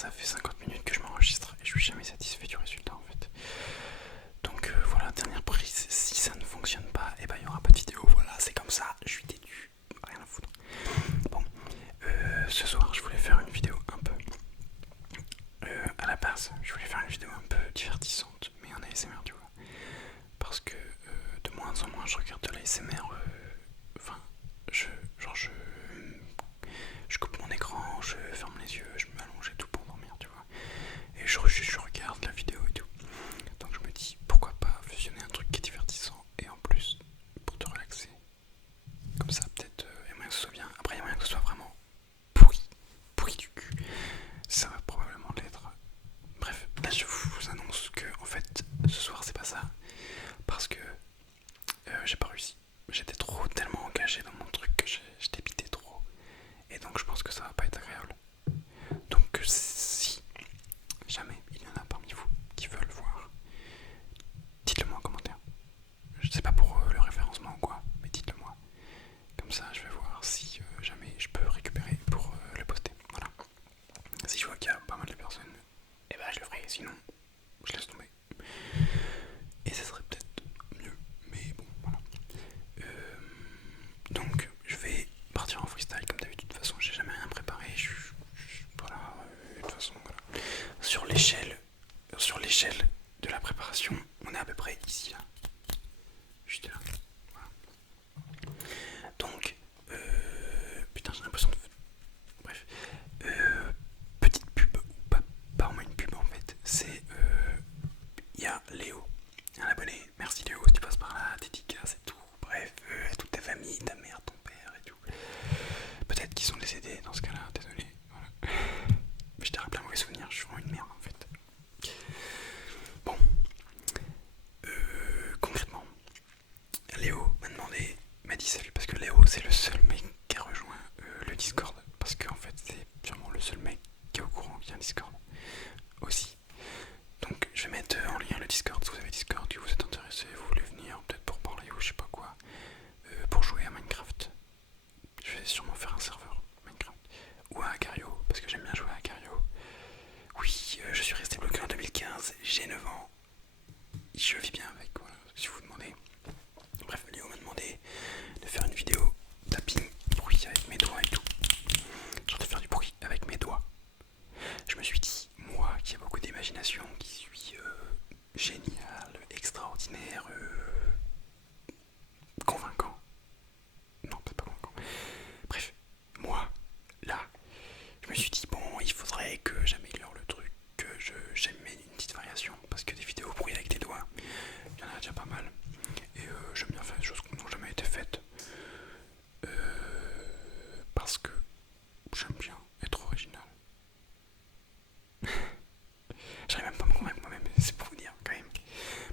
ça fait 50 minutes que je m'enregistre et je suis jamais satisfait du résultat en fait. Donc voilà, dernière prise, si ça ne fonctionne pas, et ben il n'y aura pas de vidéo, voilà, c'est comme ça, je suis têtu, rien à foutre. Bon, ce soir je voulais faire une vidéo un peu... à la base, je voulais faire une vidéo un peu divertissante, mais en ASMR tu vois. Parce que de moins en moins je regarde de l'ASMR, enfin, je coupe mon écran, je ferme les yeux, je m'allonge et tout pour dormir, tu vois. Et je regarde la vidéo et tout. Donc je me dis, pourquoi pas fusionner un truc qui est divertissant et en plus, pour te relaxer. Comme ça, peut-être, il y a moyen que ce soit bien. Après, il y a moyen que ce soit vraiment pourri du cul. Ça va probablement l'être. Bref, là je vous annonce que, en fait, ce soir c'est pas ça. Parce que j'ai pas réussi. J'étais tellement engagé dans mon truc que je débitais trop. Et donc je pense que ça va pas être agréable. Donc si jamais il y en a parmi vous qui veulent voir, dites-le moi en commentaire. Je sais pas pour le référencement ou quoi, mais dites-le moi. Comme ça je vais voir si jamais je peux récupérer pour le poster. Voilà. Si je vois qu'il y a pas mal de personnes, et ben je le ferai, sinon je laisse tomber. Et ça serait peut-être mieux, mais bon voilà. Donc je vais partir en freestyle comme d'habitude. De toute façon j'ai jamais rien préparé. Voilà, de toute façon voilà. Sur l'échelle de la préparation, on est à peu près ici là. Juste là. Voilà. Donc putain j'ai l'impression de... Bref. Petite pub, ou pas vraiment une pub en fait. C'est il y a Léo, un abonné. Merci Léo, tu passes par là, dédicace et tout. Bref, toute ta famille, ta mère, ton père et tout. Peut-être qu'ils sont décédés dans ce cas-là, désolé. Voilà. Je t'ai rappelé un mauvais souvenir, je suis vraiment une merde en fait. Bon, concrètement, Léo m'a dit salut parce que Léo c'est le seul mec qui a rejoint le Discord. Parce qu'en fait c'est sûrement le seul mec qui est au courant qu'il y a un Discord aussi. Donc je vais mettre en lien le Discord si vous avez Discord, si vous êtes intéressé, vous voulez venir peut-être pour parler ou je sais pas quoi, pour jouer à Minecraft. Je vais sûrement faire un serveur Minecraft. Ou à Acario, parce que j'aime bien jouer à Acario. Oui, je suis resté bloqué en 2015, j'ai 9 ans. Je vis bien avec, voilà, si vous vous demandez. Bref, Léo m'a demandé de faire une vidéo tapping, bruit avec mes doigts et tout. Genre de faire du bruit avec mes doigts. Je me suis dit, moi qui ai beaucoup d'imagination, qui suis génial, extraordinaire, convaincant. Non, peut-être pas convaincant. Bref, moi, là, je me suis dit, bon, il faudrait que j'améliore le truc, que j'aime une petite variation, parce que des vidéos bruit avec des doigts, il y en a déjà pas mal. Et j'aime bien faire des choses qui n'ont jamais été faites. Parce que j'aime bien être original. J'arrive même pas à me convaincre moi-même, c'est pour vous dire quand même.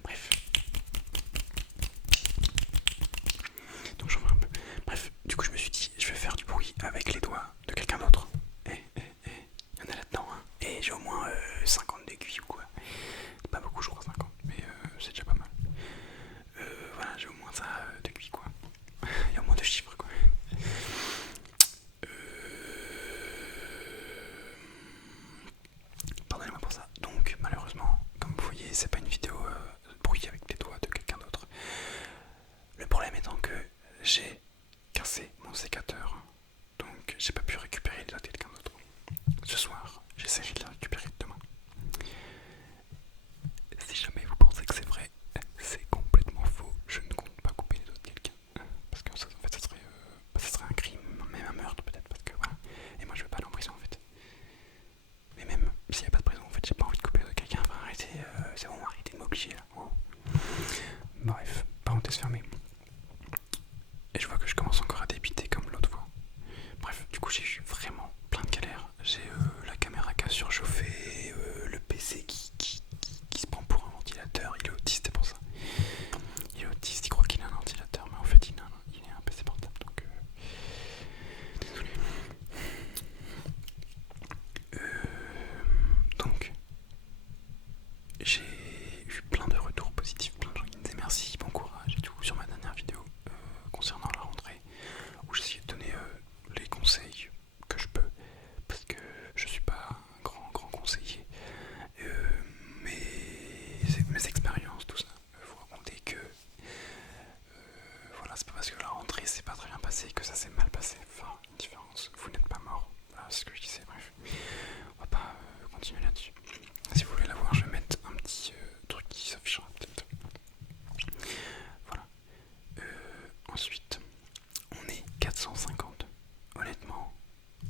Bref. Donc j'en vois un peu. Bref, du coup je me suis dit, je vais faire du bruit avec les doigts de quelqu'un d'autre. Il y en a là-dedans, hein. Et j'ai au moins 50 d'aiguilles ou quoi. C'est pas beaucoup, je crois, 50, mais c'est déjà pas mal. Voilà, j'ai au moins ça d'aiguilles, quoi. Il y a au moins de chiffres, quoi. Pardonnez-moi pour ça. Donc, malheureusement, comme vous voyez, c'est pas une vidéo bruit avec des doigts de quelqu'un d'autre. Le problème étant que j'ai cassé mon sécateur, donc j'ai pas pu récupérer les doigts de quelqu'un d'autre. Ce soir, j'essaierai de les récupérer demain. Si jamais vous pensez que c'est vrai, c'est complètement faux. Je ne compte pas couper les doigts de quelqu'un. Parce que ça, en fait, ça serait un crime, même un meurtre peut-être. Parce que voilà. Et moi, je veux pas aller en prison en fait. Mais même s'il n'y a pas de prison, en fait, j'ai pas envie de couper les doigts de quelqu'un. Enfin, arrêtez, c'est bon, arrêtez de m'obliger là. Wow. Bref, parenthèse fermée. Et je vois que je commence encore à débiter comme l'autre fois. Bref, du coup j'ai eu vraiment plein de galères. J'ai la caméra qui a surchauffé, le PC qui se prend pour un ventilateur. Il est autiste, c'est pour ça. Il est autiste, il croit qu'il a un ventilateur, mais en fait il est un PC portable. Donc désolé. Donc j'ai eu plein de passé. Enfin, une différence. Vous n'êtes pas mort. Voilà, c'est ce que je disais. Bref, on va pas continuer là-dessus. Si vous voulez la voir, je vais mettre un petit truc qui s'affichera peut-être. Voilà. Ensuite, on est 450. Honnêtement,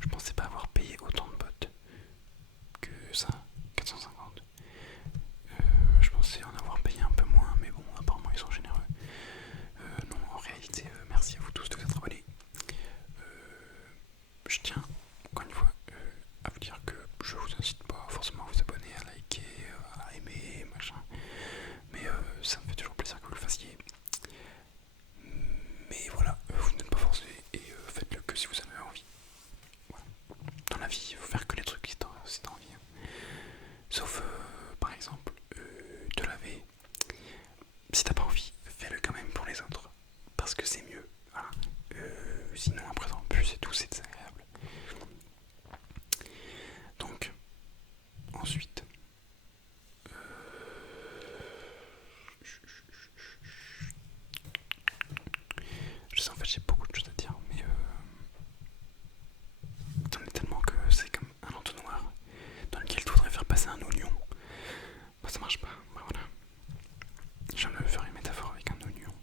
je pensais pas avoir payé autant de bots que ça. 450. Je pensais en avoir payé un peu moins, mais bon, apparemment ils sont généreux. Non, en réalité, merci à vous tous de vous être abonnés. Je tiens, encore une fois, à vous dire que je vous incite pas forcément à vous abonner, à liker, à aimer, machin. Mais ça me fait toujours plaisir que vous le fassiez. Mais voilà, vous n'êtes pas forcé et faites-le que si vous en avez envie. Voilà. Dans la vie, il faut faire que les trucs si t'as envie. Sauf, par exemple, te laver. Si t'as pas envie, fais-le quand même pour les autres. Parce que c'est mieux. Voilà. Sinon, après, en plus, et tout, c'est désagréable. Donc, ensuite, je sais, en fait, j'ai beaucoup de choses à dire, mais t'en es tellement que c'est comme un entonnoir dans lequel tu voudrais faire passer un oignon. Bah, ça marche pas. Bah, voilà. Je viens de faire une métaphore avec un oignon.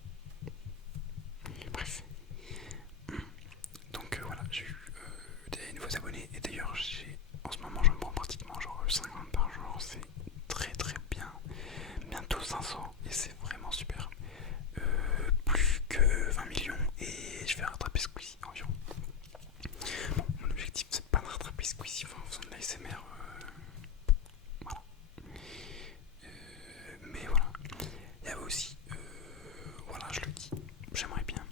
Bref. Donc voilà, j'ai eu des nouveaux abonnés et d'ailleurs en ce moment j'en prends pratiquement genre 50 par jour, c'est très très bien. Bientôt 500 et c'est vraiment super. Plus que 20 millions et je vais rattraper Squeezie environ. Bon, mon objectif c'est pas de rattraper Squeezie en faisant de l'ASMR. Voilà. Mais voilà. Il y avait aussi, voilà, je le dis, j'aimerais bien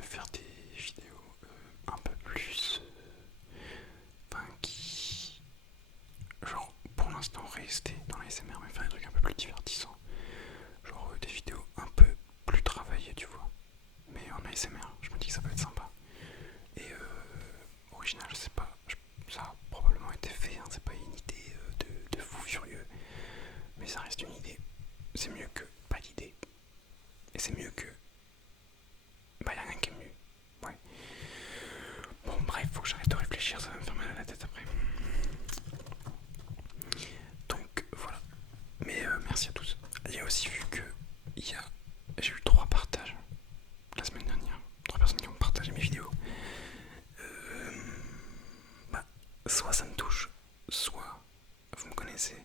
faire des vidéos un peu plus enfin qui genre pour l'instant rester dans la SMR mais faire des trucs un peu plus divertissants, genre des vidéos un peu plus travaillées tu vois, mais en ASMR je me dis que ça peut être sympa et original, je sais pas, ça a probablement été fait, hein, c'est pas une idée de fou furieux, mais ça reste une idée, c'est mieux que pas d'idée et c'est mieux que bah y'a rien qui est mieux. Ouais. Bon bref, faut que j'arrête de réfléchir, ça va me faire mal à la tête après. Donc voilà. Mais merci à tous. J'ai aussi vu que j'ai eu 3 partages la semaine dernière. 3 personnes qui ont partagé mes vidéos. Bah, soit ça me touche, soit vous me connaissez,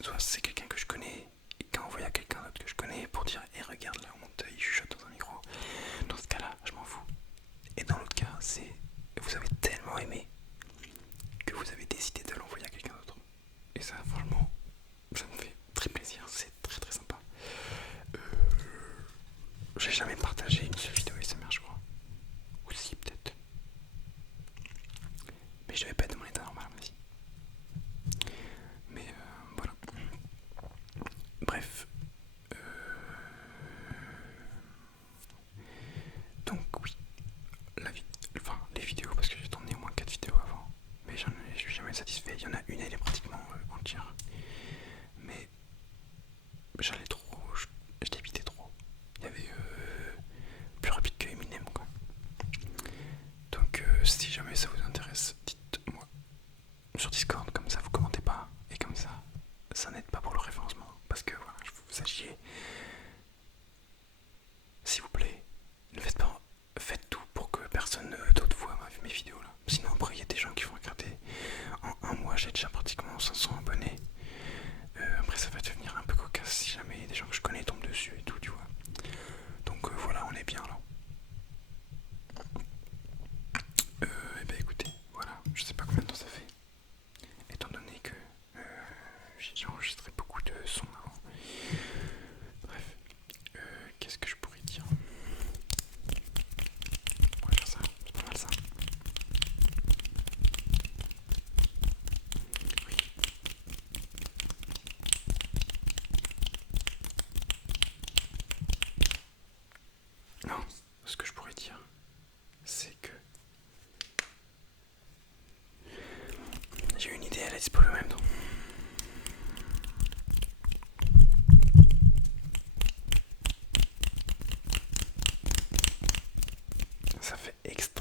soit c'est quelqu'un que je connais et qui a envoyé à quelqu'un d'autre que je connais pour dire hey, regarde la honte, il chuchote dans un micro. Dans ce cas-là, je m'en fous. Et dans l'autre cas, c'est vous avez tellement aimé que vous avez décidé de l'envoyer à quelqu'un d'autre. Et ça, franchement, ça me fait très plaisir, c'est très très sympa. J'ai jamais partagé une seule vidéo ASMR, je crois. Ou si, peut-être. Mais je devais pas être dans mon état normal, vas-y. Mais voilà. Bref. Donc oui, les vidéos, parce que j'ai tourné au moins 4 vidéos avant, mais je suis jamais satisfait. Il y en a une, elle est pratiquement entière, mais j'allais trop, je débitais trop. Il y avait plus rapide que Eminem quoi. Donc si jamais ça vous intéresse, dites-moi sur Discord, comme ça vous commentez pas, et comme ça n'aide pas pour le référencement, parce que voilà, je vous sachiez, s'il vous plaît, ne faites pas, faites tout pour que personne d'autre voit mes vidéos là. Sinon après il y a des gens qui vont regarder. En un mois j'ai déjà pratiquement 500 abonnés. Après ça va devenir un peu cocasse si jamais des gens que je connais tombent dessus et tout, tu vois. Donc voilà, on est bien là. Et bah écoutez, voilà, je sais pas combien de temps ça fait. Étant donné que j'ai enregistré beaucoup de sons avant. Bref, qu'est-ce que je pourrais dire? On va faire ça, c'est pas mal ça. Oui. Non, ce que je pourrais dire, c'est que j'ai une idée à la dispo le même temps. Ça fait extrêmement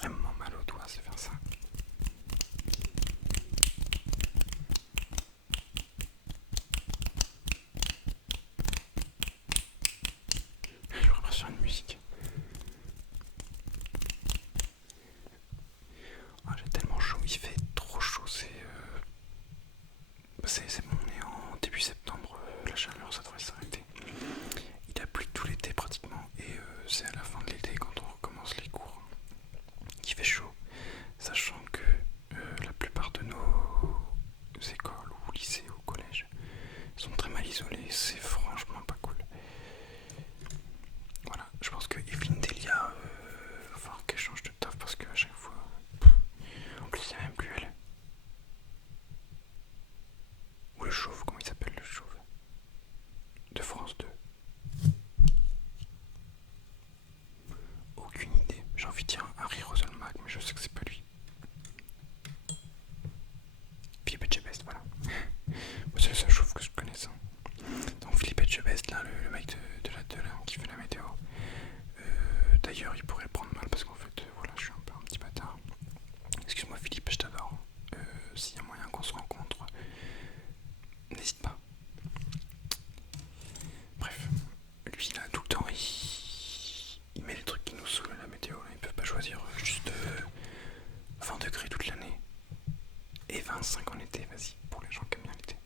25 en été, vas-y, pour les gens qui aiment bien l'été.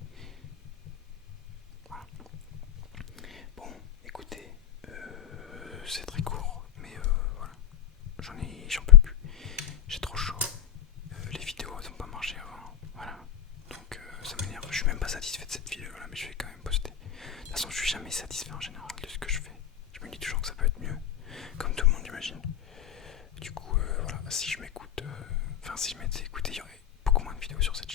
Voilà. Bon, écoutez, c'est très court, mais voilà, j'en peux plus. J'ai trop chaud. Les vidéos elles ont pas marché avant, voilà. Donc ça m'énerve. Je suis même pas satisfait de cette vidéo là, mais je vais quand même poster. De toute façon, je suis jamais satisfait en général de ce que je fais. Je me dis toujours que ça peut être mieux, comme tout le monde j'imagine. Du coup, voilà, si je m'écoute, si je m'étais écouté, il y aurait beaucoup moins de vidéos sur cette chaîne.